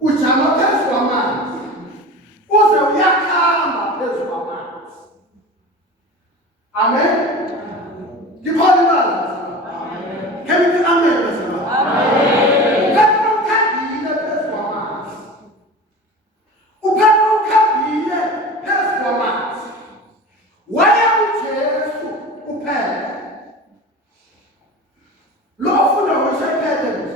ujama phezu kwamanzi, uze uyakhamba phezu kwamanzi. Amen. Likhona ibandla. Can you say amen? Amen. Uphethro ukhambile phezu kwamanzi. Uphethro ukhambile phezu kwamanzi. Waya uJesu uphela. Lo ufuna ushayiphethe nje.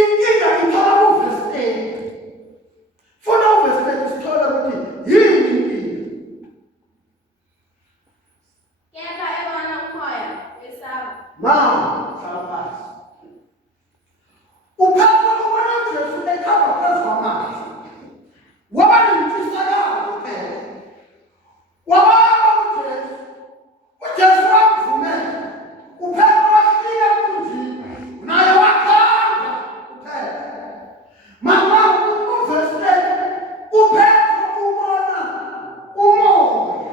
Inkinga ithola uverse 8. Funa uverse 8 sithola ukuthi yini inkinga. Kepha ebona umoya wesaba. Mama, salaphansi. Uphethro ubona uJesu ekhamba phezu kwamanzi. Waba nemfihlakalo phela. Waba uJesu. uJesu wamvumela. Uphethro wafika kunjini. Naye wakhamba uphela. Mama uverse 8 uPhethro ubona umoya.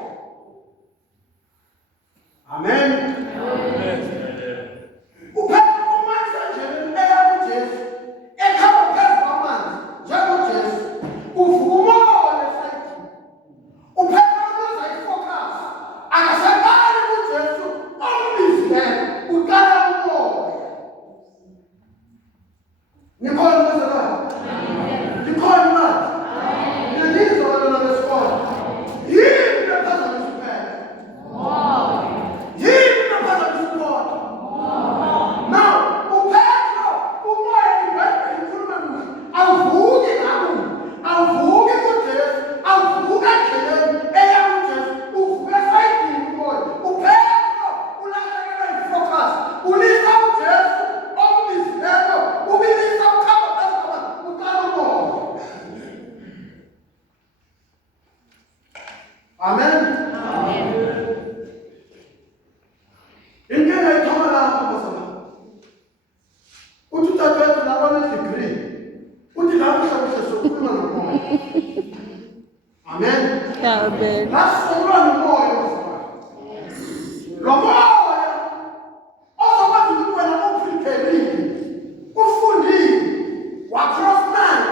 Amen. uPhethro umanisa nje eya kuJesu ekhamba phezu kwamanzi njengoJesu uvuka umoya esayidini. uPhethro uze ayifocus akasakali kuJesu ombizile uqala umoya. Nikhona bezalwane? Nikhona manje? Ngiyizwa lona lesikole. Yini lephazamisa uPhethro? Yini lephazamisa uPhethro? Now, uPhethro umoya iBhayibheli ikhuluma kuhle. Awuvuki ngakuye. Awuvuki kuJesu. Awuvuki endleleni eya kuJesu. Uvuka esayidini umoya. uPhethro ulahlekelwa yifocus. Ulisa uJesu ombizileko. Ubilisa ukhamba phezu kwamanzi. Uqala umoya. Amen. Inkinga ithoma lapho bazalwane. Uthi udadewethu laba ne-degree. Uthi lapho uhlakuhle sokhuluma nomoya. Amen. Amen. Lasikhuluma nomoya bazalwane. Lo moya ozokwazi ukuthi wena uprepare, ufundile, wa-cross-mind,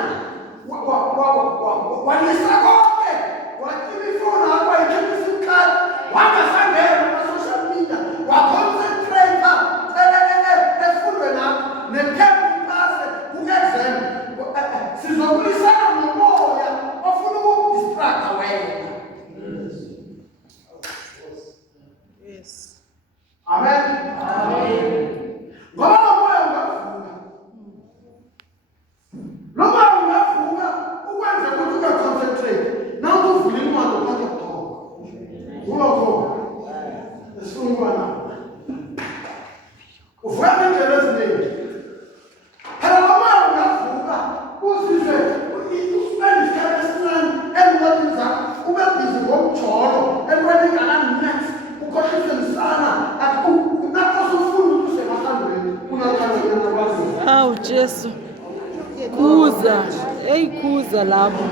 walisa konke, watima ifoni yakho, wayikhipha iSIM card, wangasangena kuma-social media, waconcentrate efundweni yakho, ne-term ipase ku-exam. Sizokulisana nomoya ofuna ukukudistracta wena. Yes. Amen. Ngoba lo moya ungavuka. Lo moya ungavuka ukwenza ukuthi ungaconcentrate. Nawu uvule incwadi uphathe buthongo. Ulokho. Esifuna ukuba nawo. Uvuka ngendlela eziningi. Phela lo moya ungavuka uzizwe uspend isikhathi esincane encwadini zakho. Ube busy ngomjolo entweni engana-next. Ukhohlisana Awu Jesu. Kuza. Kuza lapho.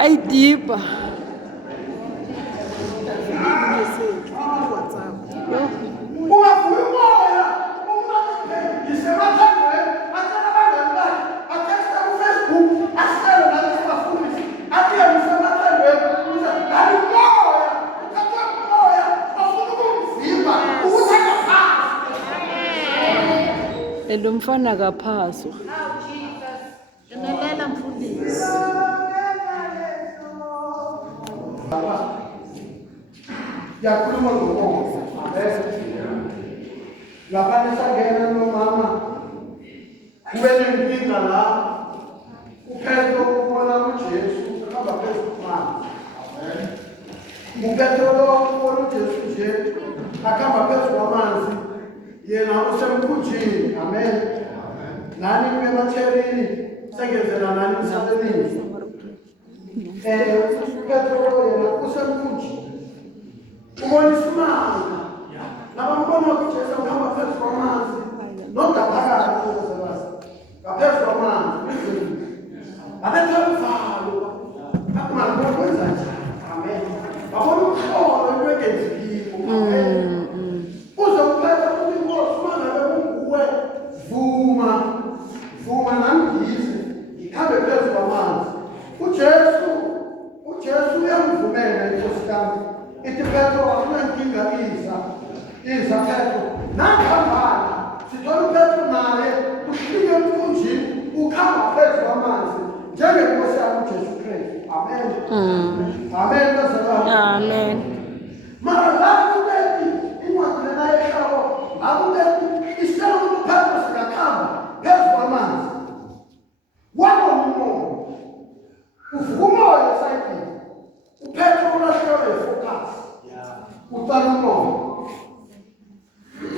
Ayidipha. ungavuka umoya ngisemathandweni atshela abangani bakhe athexta kuFacebook asicele nathi sibafundise athi yena usemathandweni ngani umoya uthatha umoya afuna ukumvimba ukuthi angaphansi. Lo mfana kaphaswa. Ngenelela mfundisi. Yakhuluma ngomoya. Lapha sangena nomama kube nenkinga la uPhethro ubona uJesu uhamba phezu kwamanzi. uPhethro lo ubona uJesu nje akhamba phezu kwamanzi yena usemkhunjini. Amen. Nani ematherini sengenzela nani emsebenzini. uPhethro yena usemkhunjini. Ubona isimanga. Nabambona uJesu uhamba phezu kwamanzi. Nodaphakathi uzosebenza. Ngaphezu kwamanzi. Abethola uvalo. Akumali kwenza njani? Amen. Babona ukholo lwengenzekile. Amen. Uzokuphela ukuthi inkosi uma ngabe unguwe vuma njengenkosi yakho uJesu Kristu. Amen. Amen. Amen. Mara la kubethi incwadi lena ehloko akubethi isela ukuthi uPetros akakhamba phezu kwamanzi. Wabona umoya. Uvuka umoya esayidini. uPetro ulahlekelwe ifocus. Uqala umoya.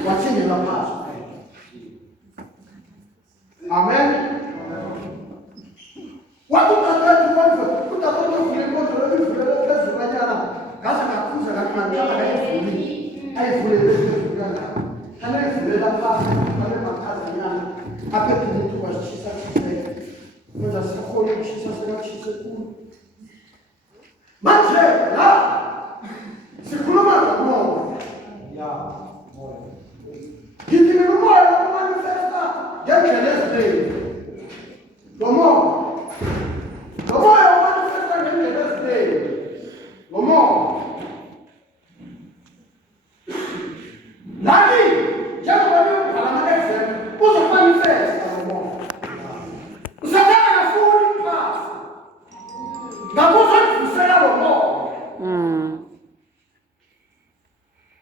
Wathingela phansi. Amen. Watu katatu kwanza utakuta kule moto ile pesa banyana kaza kakuza kama kama kaifuni aifuni ile kana kana ifuni la pasi kana makaza nyana hapa kitu kwa shisa kile moja sokoni shisa sema shisa kuu manje la sikuluma kwa ya hivi ni moyo kwa manifesta yakeleze domo Lomo ya manifesta ngene lesday. Lomo. Nani? Japo wale palamese uzo manifesta lomo. Usataka na full pass. Ngabuzo kusela lomo.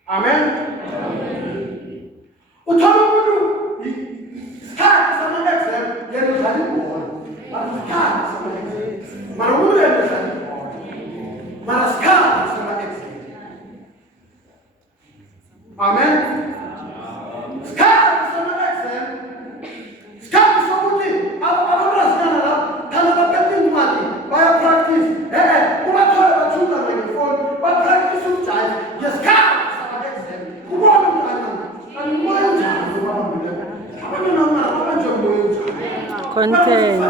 Amen. Uthola umuntu isikhathi sama exam yena uzali bona. Isikhathi sama exam. Mara umuntu yena mara isikhathi sama exam. Amen. Isikhathi sama exam. Isikhathi sokuthi abantwana la kana baphethe incwadi baya practice. Ubathola bathuka ngefoni ba practice ujayi. Ngesikhathi sama exam. Ubona ukuthi animoya njani baba mina. Abantwana mara abanje moyo njani. Content.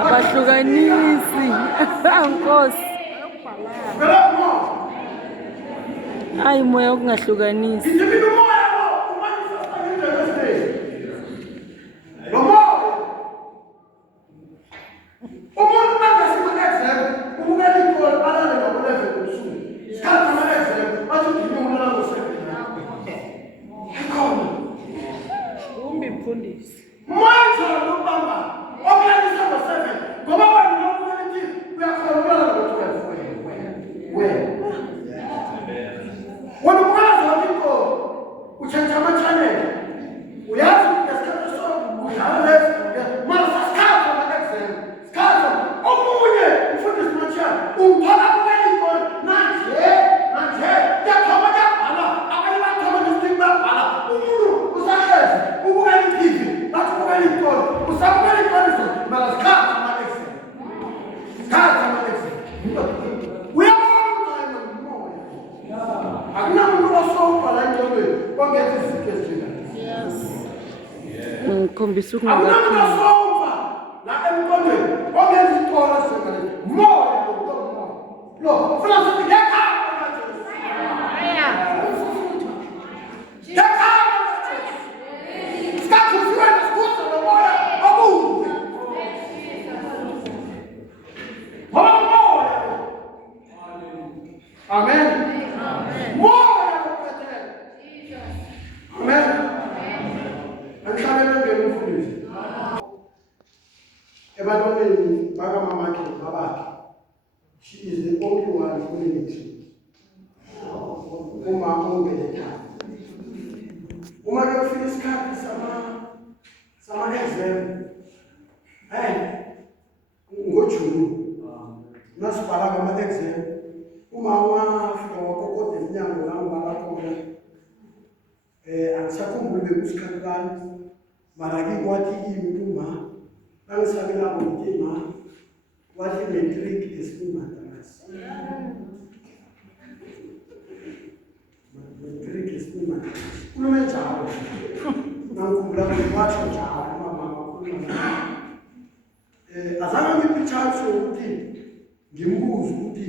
Abahlukanisi. Nkosi. Hayi moya ukungahlukanisi. Umfundisi. Manje lobamba okulalisa ngo7 ngoba wena nokuthi uyakhona ngo12 wena ukwazi ukuthi uchange ama-channel uyazi ngesikhathi udlala mara sasikhathi ama-exam sikhathi omunye umfundisi machana umthola kubelikoni nanje yathoma kuyabhala abanye bathoma nesithini babhala umuntu usahlezi ubukela i-TV bathi ubukela ikoni usabukela ikoni mara sikhathi ama-exam uyabona ukuthi moya akunamuntu osowubhala engcondweni ongenza izinto ezinjengale. Khombisa Akunamuntu ukungaphili. osowuba la emqondweni ongenza izinto ezinjengale. Moya lo ufuna sithi ngekhaya kaJesu. Ngekhaya kaJesu. Sikhathi usiwe nesikuza nomoya okude. Moya. Amen. Moya ophethe. Amen. Angihlabele ngeke umfundisi. Ebantwaneni bakamamakhe babakhe. She is the only one who needs it. Uma ungeletha. Uma kufika isikhathi sama exam. NgoJuni. Nasibhala ama exam. Uma wafika wakokoda iminyango la ngibala khona. Angisakhumbuli bekusikhathi bani. Mara kwathi ima angisabela ukuthi wathi matric esimatrasi. Matric esimatrasi. Kume njalo. Ngikhumbula ukuthi wathi njalo mama makhuluma. Azange ngiphi chance ukuthi ngimbuze ukuthi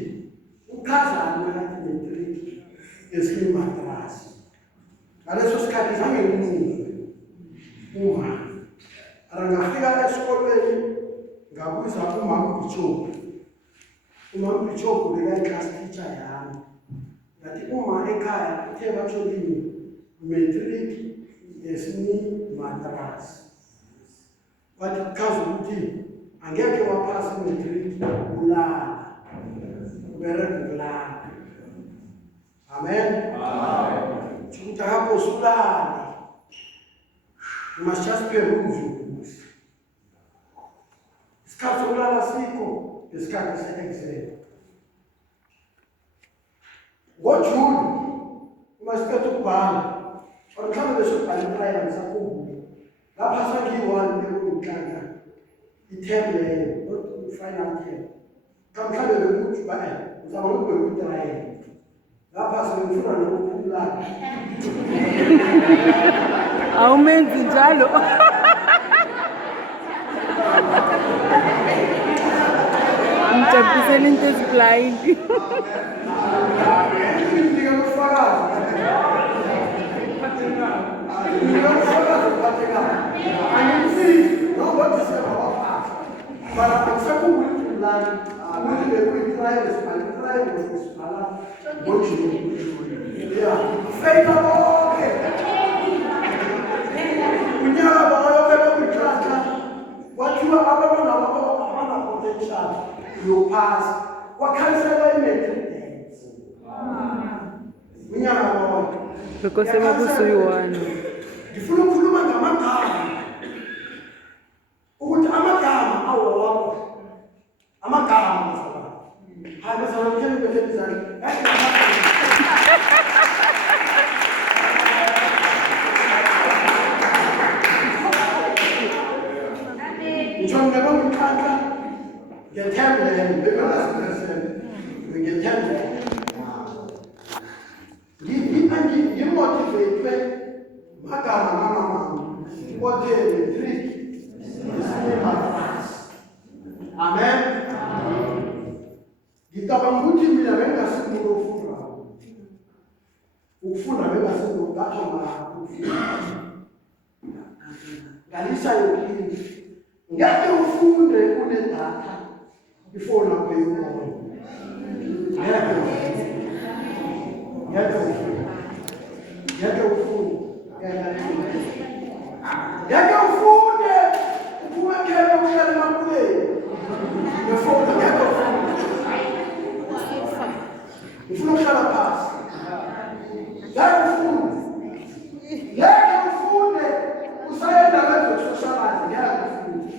ukhazana ngathi matric esimatrasi. Ngaleso sikhathi zange ngimbuze. Uma arangafika esikolweni ngabuza umama Bishop. Bishop class teacher yami. Ngathi uma ekhaya uthe batholini matric yesini matrix. Wathi kuchaza ukuthi angeke waphasa matric ulala. Uberekulala. Amen. Amen. Chukuta hapo sulale. You must just be a rule. Isikhathi sokulala sikho, isikhathi se-exam. NgoJuni, uma siphethe ukubhala, or mhlawumbe besokubhala iprayima ngisakhumbule. Lapha sangiyi-1 ekuwuNhlangana, i-term leyo, i-final term. Mhlawumbe bekuthi uzama ukuthi bekuyitrayela. Lapha sebengifuna nokuphumulana. Awumenzi njalo. Mjabuliseni into eziblind. You pass. What can I say? Because emabusuyiwana. Ngifuna ukukhuluma ngamagama. Ukuthi amagama awo wakho. Amagama mfana. Hayi bese ngithele bese izandla. Ngijonge ngomkhakha. Ngethembe bebasebenzele. Ngethembe. Ngimotivate magama mama hotel trick amen ngicabanga ukuthi mina bengasimuro ukufunda bengasimuro ngathoma ngalisa yokini ngeke ufunde kunedatha before lapho yona Yeke ufunde ukuwekela ukhala makuleni. Ngifuna yeke ufunde. Ngifuna ukhala phansi. Yeke ufunde usayenda ngazo socialize yeke ufunde.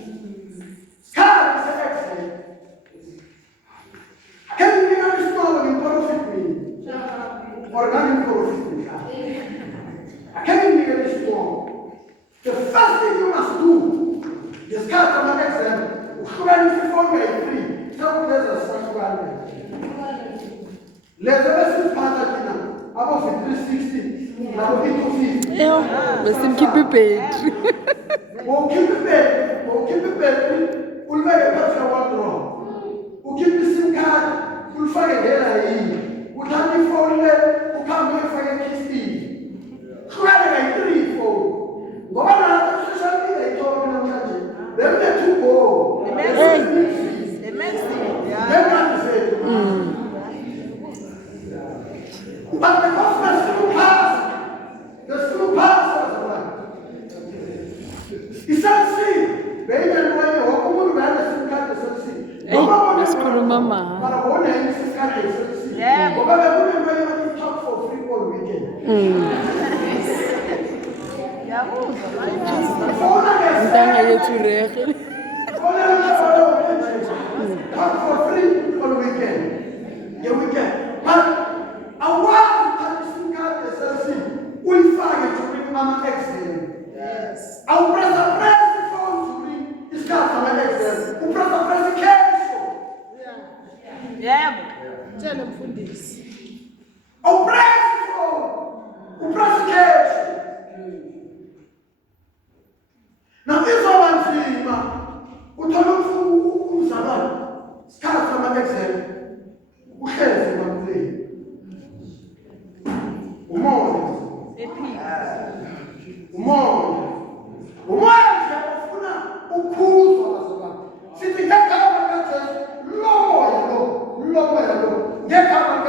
Skhala se-exam. Can you understand what profit means? Or not profit means? Can you make this strong? The first thing you must do is cut on the exam. When you form a free, so there's a sanctuary. Let's have a part of dinner. About 360, now 250. Let's keep it paid. We'll keep it paid. We'll keep it paid. We'll make a person one wrong. We'll keep the SIM card. We'll find a hair. We'll have the phone there. We'll come here for a kiss. But because the school pass was one. He said, see, baby, and when you walk over the school card, see. Hey, school mama. But I want to see. Yeah. But I wouldn't talk for free all weekend. Ntanga yethu rege. Talk for free on weekend. Yeah, weekend. But I want to cut the SLC. We find to bring an exam. Yes. I will press the phone to bring this cut from an exam. We press the cash. Yeah. Tell them for this. I will press the phone. We press the cash. Now, if someone says, we don't know who's about, start from an exam, we can't say one thing. Umoja ufuna ukuzwa bazalwane. Sithi ngekhala kaJesu ngegama